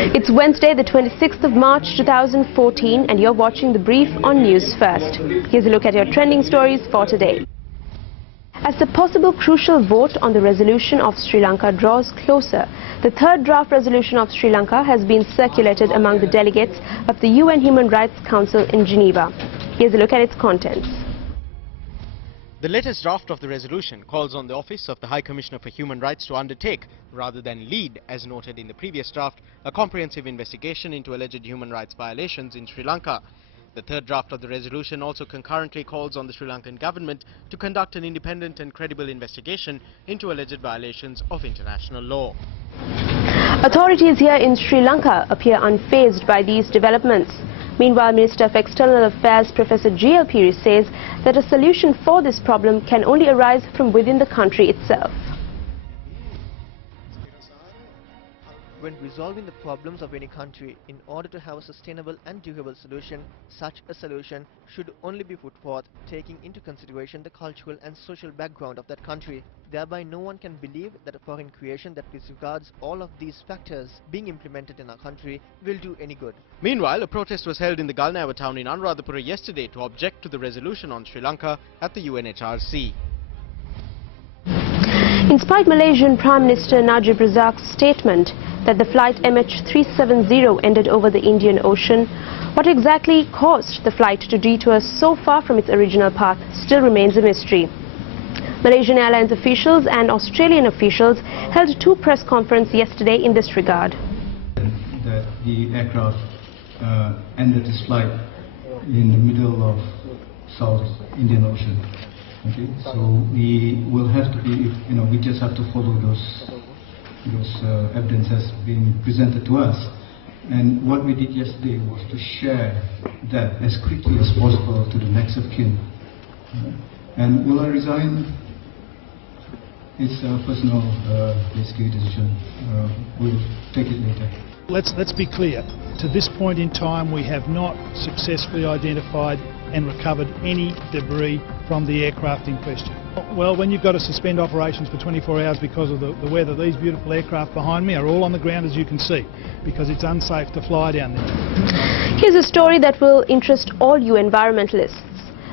It's Wednesday, the 26th of March 2014, and you're watching The Brief on Newsfirst. Here's a look at your trending stories for today. As the possible crucial vote on the resolution of Sri Lanka draws closer, the third draft resolution of Sri Lanka has been circulated among the delegates of the UN Human Rights Council in Geneva. Here's a look at its contents. The latest draft of the resolution calls on the Office of the High Commissioner for Human Rights to undertake, rather than lead, as noted in the previous draft, a comprehensive investigation into alleged human rights violations in Sri Lanka. The third draft of the resolution also concurrently calls on the Sri Lankan government to conduct an independent and credible investigation into alleged violations of international law. Authorities here in Sri Lanka appear unfazed by these developments. Meanwhile, Minister of External Affairs Professor G.L. Piri says that a solution for this problem can only arise from within the country itself. When resolving the problems of any country, in order to have a sustainable and durable solution, such a solution should only be put forth taking into consideration the cultural and social background of that country. Thereby no one can believe that a foreign creation that disregards all of these factors being implemented in our country will do any good. Meanwhile, a protest was held in the Galnawa town in Anuradhapura yesterday to object to the resolution on Sri Lanka at the UNHRC. In spite of Malaysian Prime Minister Najib Razak's statement that the flight MH370 ended over the Indian Ocean, what exactly caused the flight to detour so far from its original path still remains a mystery. Malaysian Airlines officials and Australian officials held two press conferences yesterday in this regard. That the aircraft ended its flight in the middle of South Indian Ocean. Okay, so we will have to be, we just have to follow those evidence has been presented to us. And what we did yesterday was to share that as quickly as possible to the next of kin. And will I resign? It's a personal, basically, decision. We'll take it later. Let's be clear. To this point in time, we have not successfully identified and recovered any debris from the aircraft in question. Well, when you've got to suspend operations for 24 hours because of the weather, these beautiful aircraft behind me are all on the ground, as you can see, because it's unsafe to fly down there. Here's a story that will interest all you environmentalists.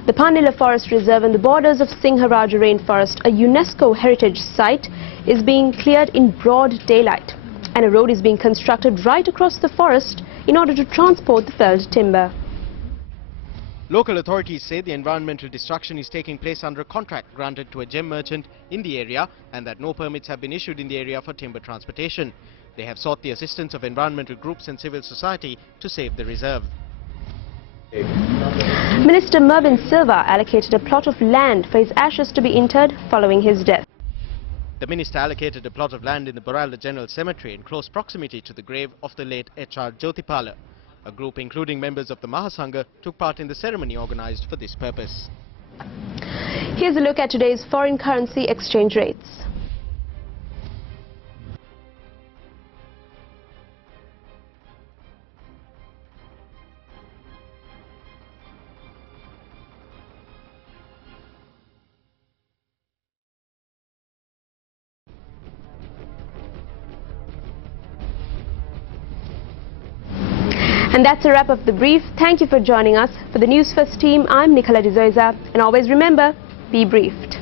The Panila Forest Reserve on the borders of Singharaja Rainforest, a UNESCO heritage site, is being cleared in broad daylight, and a road is being constructed right across the forest in order to transport the felled timber. Local authorities say the environmental destruction is taking place under a contract granted to a gem merchant in the area and that no permits have been issued in the area for timber transportation. They have sought the assistance of environmental groups and civil society to save the reserve. Minister Mervyn Silva allocated a plot of land for his ashes to be interred following his death. The minister allocated a plot of land in the Borala General Cemetery in close proximity to the grave of the late H.R. Jyotipala. A group including members of the Mahasangha took part in the ceremony organized for this purpose. Here's a look at today's foreign currency exchange rates. And that's a wrap of The Brief. Thank you for joining us. For the Newsfirst team, I'm Nicola D'Souza. And always remember, be briefed.